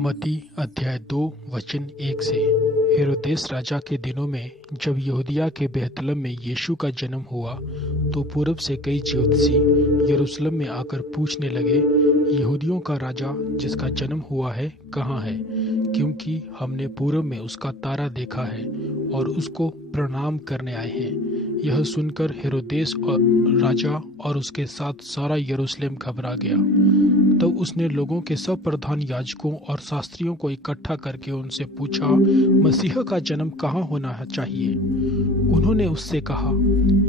मत्ती अध्याय 2 वचन 1 से। हेरोदेस राजा के दिनों में जब यहूदिया के बेहतलम में यीशु का जन्म हुआ तो पूरब से कई ज्योतिषी यरूशलेम में आकर पूछने लगे, यहूदियों का राजा जिसका जन्म हुआ है कहाँ है? क्योंकि हमने पूरब में उसका तारा देखा है और उसको प्रणाम करने आए हैं। यह सुनकर हेरोदेस और राजा और उसके साथ सारा यरूशलेम घबरा गया। तब उसने लोगों के सब प्रधान याजकों और शास्त्रियों को इकट्ठा करके उनसे पूछा, मसीह का जन्म कहाँ होना चाहिए? उन्होंने उससे कहा,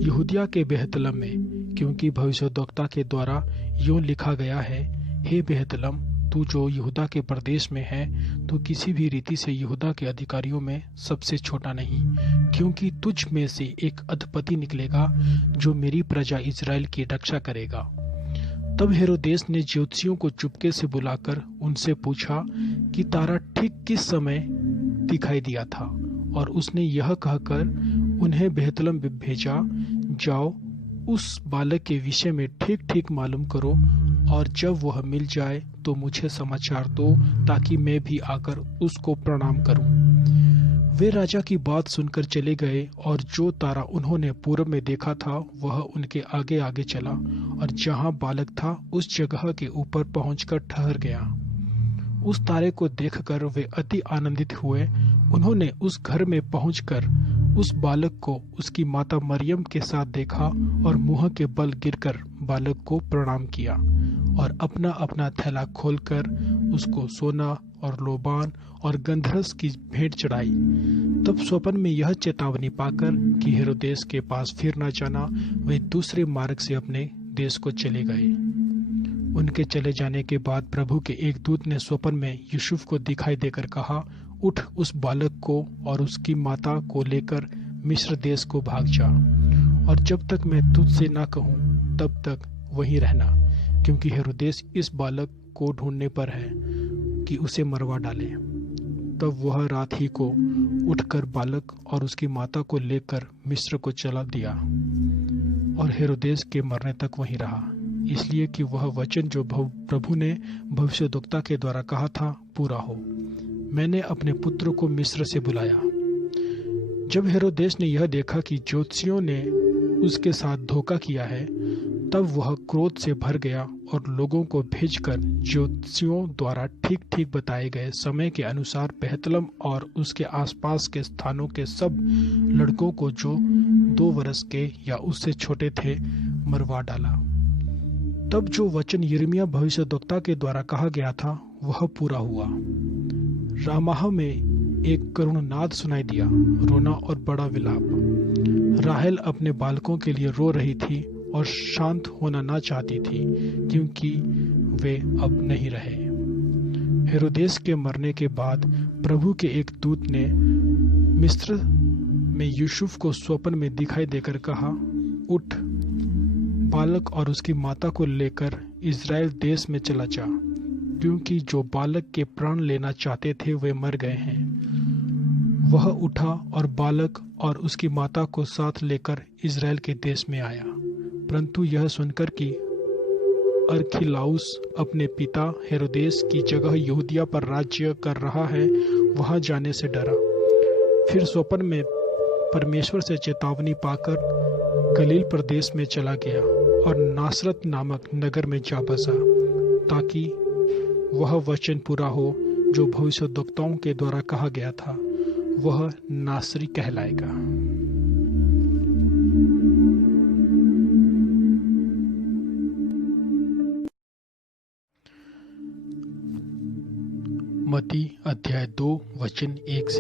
यहूदिया के बेहतलम में, क्योंकि भविष्यद्वक्ता के द्वारा यूं लिखा गया है, हे बेहतलम, तू जो यहूदा के प्रदेश में है, तू किसी भी रीति से यहूदा के अधिकारियों में सबसे छोटा नहीं, क्योंकि तुझ में से एक अधिपति निकलेगा जो मेरी प्रजा इजराइल की रक्षा करेगा। तब हेरोदेस ने ज्योतिषियों को चुपके से बुलाकर उनसे पूछा कि तारा ठीक किस समय दिखाई दिया था, और उसने यह कहकर उन्हें बेहतलम भेजा, जाओ उस बालक के विषय में ठीक ठीक मालूम करो, और जब वह मिल जाए तो मुझे समाचार दो, ताकि मैं भी आकर उसको प्रणाम करूं। वे राजा की बात सुनकर चले गए, और जो तारा उन्होंने पूरब में देखा था वह उनके आगे आगे चला, और जहां बालक था उस जगह के ऊपर पहुंचकर ठहर गया। उस तारे को देखकर वे अति आनंदित हुए। उन्होंने उस घर में पहुंचकर उस बालक को उसकी माता मरियम के साथ देखा और मुंह के बल गिरकर बालक को प्रणाम किया, और अपना अपना थैला खोलकर उसको सोना और लोबान और गंधरस की भेंट चढ़ाई। तब स्वप्न में यह चेतावनी पाकर कि हेरोदेस के पास फिर न जाना, वे दूसरे मार्ग से अपने देश को चले गए। उनके चले जाने के बाद प्रभु के एक दूत ने स्वप्न में यूसुफ को दिखाई देकर कहा, उठ, उस बालक को और उसकी माता को लेकर मिस्र देश को भाग जा, और जब तक मैं तुझसे न कहूँ तब तक वहीं रहना, क्योंकि हेरोदेस इस बालक को ढूंढने पर है कि उसे मरवा डाले। तब वह रात ही को उठकर बालक और उसकी माता को लेकर मिस्र को चला दिया, और हेरोदेस के मरने तक वहीं रहा, इसलिए कि वह वचन जो प्रभु ने भविष्यद्वक्ता के द्वारा कहा था पूरा हो, मैंने अपने पुत्र को मिस्र से बुलाया। जब हेरोदेस ने यह देखा कि ज्योतिषियों ने उसके साथ धोखा किया है, तब वह क्रोध से भर गया और लोगों को भेजकर ज्योतिषियों द्वारा ठीक ठीक बताए गए समय के अनुसार बेहतलम और उसके आसपास के स्थानों के सब लड़कों को जो 2 वर्ष के या उससे छोटे थे मरवा डाला। तब जो वचन यिर्मयाह भविष्यद्वक्ता के द्वारा कहा गया था वह पूरा हुआ। रामाह में एक करुण नाद सुनाई दिया, रोना और बड़ा विलाप। राहेल अपने बालकों के लिए रो रही थी और शांत होना ना चाहती थी, क्योंकि वे अब नहीं रहे। हेरोदेस के मरने के बाद प्रभु के एक दूत ने मिस्र में यूसुफ को स्वप्न में दिखाई देकर कहा, उठ, बालक और उसकी माता को लेकर इजराइल देश में चला जा, क्योंकि जो बालक के प्राण लेना चाहते थे वे मर गए हैं। वह उठा और बालक और उसकी माता को साथ लेकर इजराइल के देश में आया, परंतु यह सुनकर कि अरखिलाउस अपने पिता हेरोदेस की जगह यहूदिया पर राज्य कर रहा है, वहां जाने से डरा। फिर स्वप्न में परमेश्वर से चेतावनी पाकर गलील प्रदेश में चला गया और नासरत नामक नगर में जा बसा, ताकि वह वचन पूरा हो जो भविष्यद्वक्ताओं के द्वारा कहा गया था, वह नासरी कहलाएगा। मत्ती अध्याय 2 वचन 1 से।